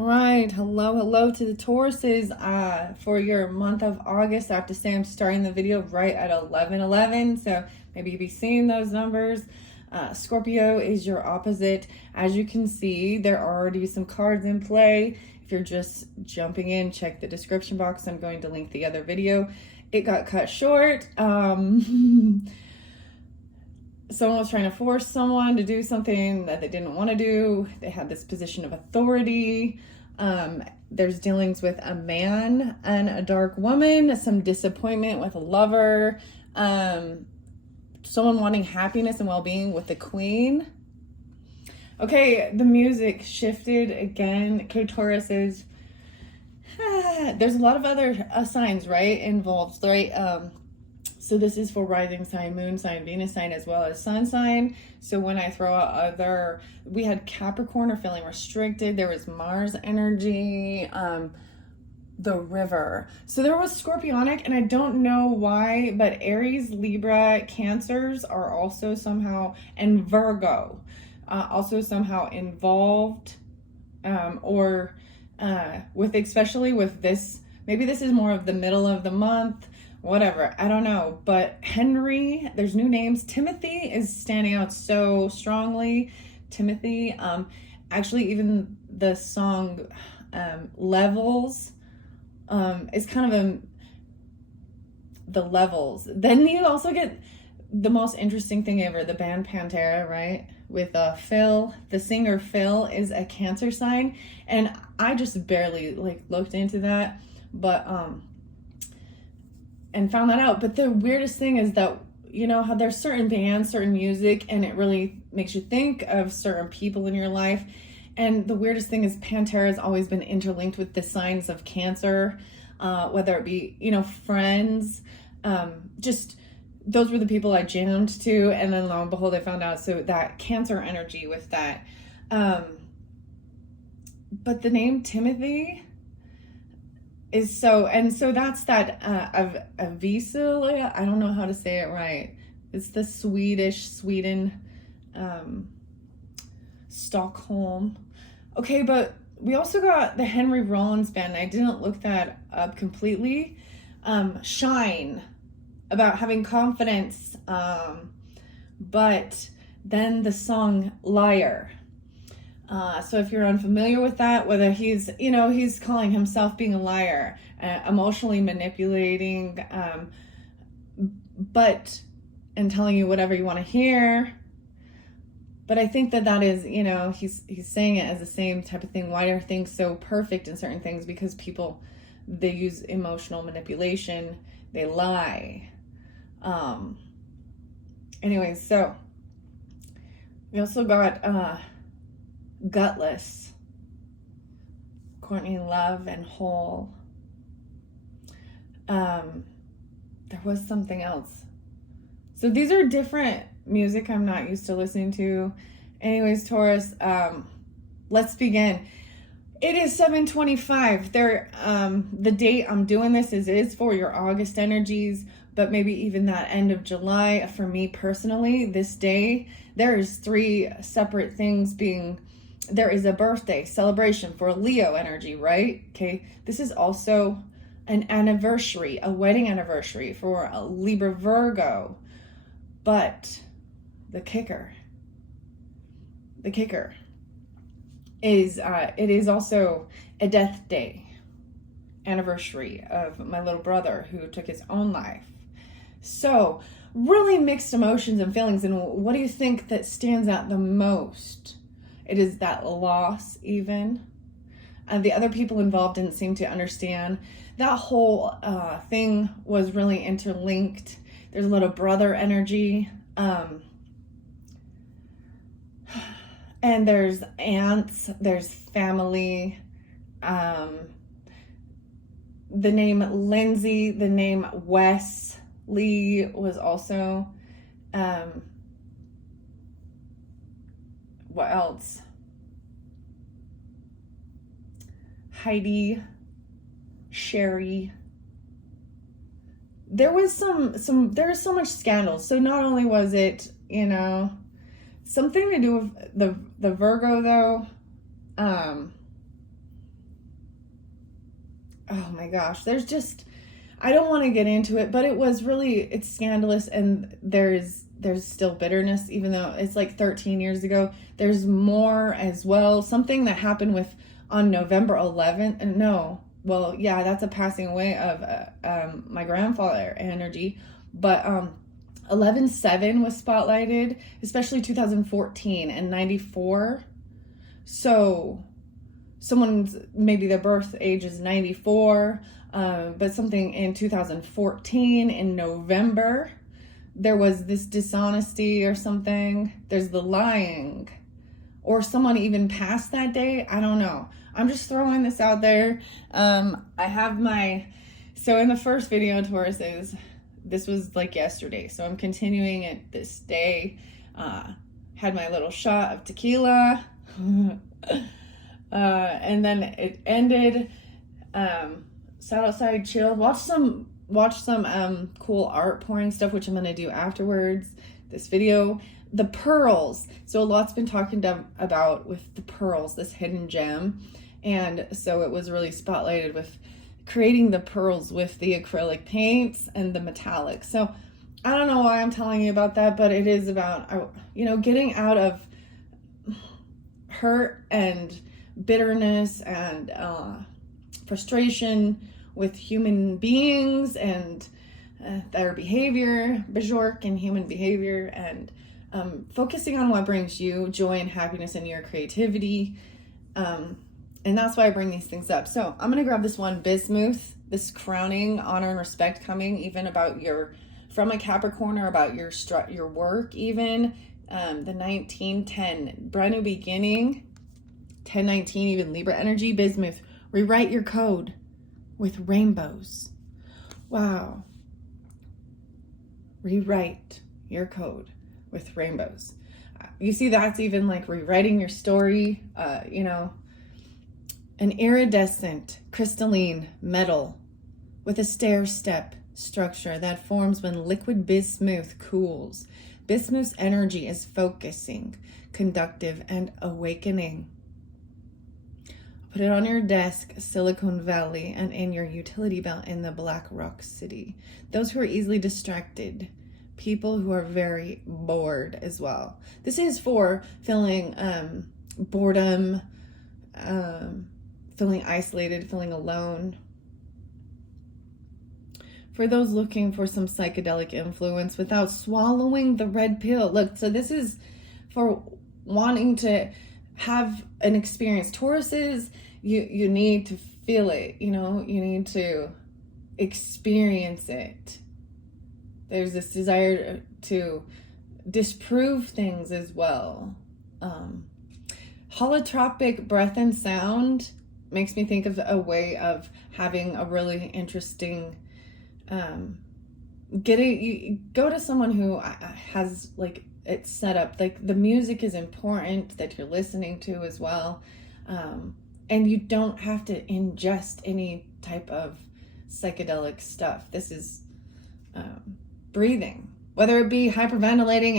All right, hello to the Tauruses for your month of August. I have to say I'm starting the video right at 11:11, so maybe you'll be seeing those numbers. Scorpio is your opposite. As you can see, there are already some cards in play. If you're just jumping in, check the description box. I'm going to link the other video. It got cut short. Someone was trying to force someone to do something that they didn't want to do. They had this position of authority. There's dealings with a man and a dark woman, some disappointment with a lover, someone wanting happiness and well-being with the queen. Okay, the music shifted again. Okay, Taurus is, there's a lot of other signs, right, involved, right? So this is for rising sign, moon sign, Venus sign, as well as sun sign. So when I throw out we had Capricorn or feeling restricted. There was Mars energy, the river. So there was Scorpionic, and I don't know why, but Aries, Libra, Cancers are also somehow, and Virgo, also somehow involved, with, especially with this, maybe this is more of the middle of the month, whatever, I don't know. But Henry, there's new names. Timothy is standing out so strongly. Timothy, actually even the song Levels is kind of the levels. Then you also get the most interesting thing ever, the band Pantera, right? With Phil, the singer Phil is a Cancer sign, and I just barely looked into that, but and found that out. But the weirdest thing is that, you know, how there's certain bands, certain music, and it really makes you think of certain people in your life. And the weirdest thing is Pantera has always been interlinked with the signs of Cancer, whether it be, you know, Friends, just those were the people I jammed to, and then lo and behold, I found out, so that Cancer energy with that. But the name Timothy is so that's that Avicii, I don't know how to say it right. It's the Sweden, Stockholm. Okay, but we also got the Henry Rollins band. I didn't look that up completely. Shine, about having confidence, but then the song Liar. So if you're unfamiliar with that, whether he's calling himself being a liar, emotionally manipulating, and telling you whatever you want to hear. But I think that is, he's saying it as the same type of thing. Why are things so perfect in certain things? Because people, they use emotional manipulation, they lie. Anyways, so we also got Gutless, Courtney Love, and Hole. There was something else. So these are different music I'm not used to listening to. Anyways, Taurus, let's begin. It is 7:25. The date I'm doing this is for your August energies, but maybe even that end of July. For me personally, this day, there is 3 separate things being. There is a birthday celebration for Leo energy, right? Okay, this is also an anniversary, a wedding anniversary for a Libra Virgo. But the kicker is it is also a death day anniversary of my little brother who took his own life. So really mixed emotions and feelings. And what do you think that stands out the most? It is that loss, even. The other people involved didn't seem to understand. That whole thing was really interlinked. There's a little brother energy. And there's aunts, there's family. The name Lindsay, the name Wesley was also. What else? Heidi, Sherry. There was there's so much scandal. So not only was it, something to do with the Virgo though, oh my gosh, there's just, I don't want to get into it, but it's scandalous, and there's still bitterness, even though it's like 13 years ago. There's more as well. Something that happened on November 11th, no, well, yeah, that's a passing away of my grandfather energy, but 11/7 was spotlighted, especially 2014 and 94. So someone's, maybe their birth age is 94, but something in 2014 in November, there was this dishonesty or something. There's the lying, or someone even passed that day. I don't know. I'm just throwing this out there. I have so in the first video, Taurus, this was like yesterday, so I'm continuing it this day. Had my little shot of tequila, and then it ended. Sat outside, chilled, watched some cool art pouring stuff, which I'm gonna do afterwards this video. The pearls, so a lot's been talking about with the pearls, this hidden gem, and so it was really spotlighted with creating the pearls with the acrylic paints and the metallic. So I don't know why I'm telling you about that, but it is about, getting out of hurt and bitterness and frustration with human beings and their behavior, Bajork, and human behavior, and focusing on what brings you joy and happiness in your creativity. And that's why I bring these things up. So I'm going to grab this one, bismuth, this crowning honor and respect coming even about from a Capricorn, or about your work even. The 1910, brand new beginning, 1019, even Libra energy, bismuth, rewrite your code with rainbows. Wow. Rewrite your code with rainbows. You see, that's even like rewriting your story, an iridescent crystalline metal with a stair-step structure that forms when liquid bismuth cools. Bismuth's energy is focusing, conductive, and awakening. Put it on your desk, Silicon Valley, and in your utility belt in the Black Rock City. Those who are easily distracted, people who are very bored as well. This is for feeling boredom, feeling isolated, feeling alone. For those looking for some psychedelic influence without swallowing the red pill. Look, so this is for wanting to have an experience. Tauruses, you need to feel it, you need to experience it. There's this desire to disprove things as well. Holotropic breath and sound makes me think of a way of having a really interesting, you go to someone who has like it set up, like the music is important that you're listening to as well. And you don't have to ingest any type of psychedelic stuff. This is breathing, whether it be hyperventilating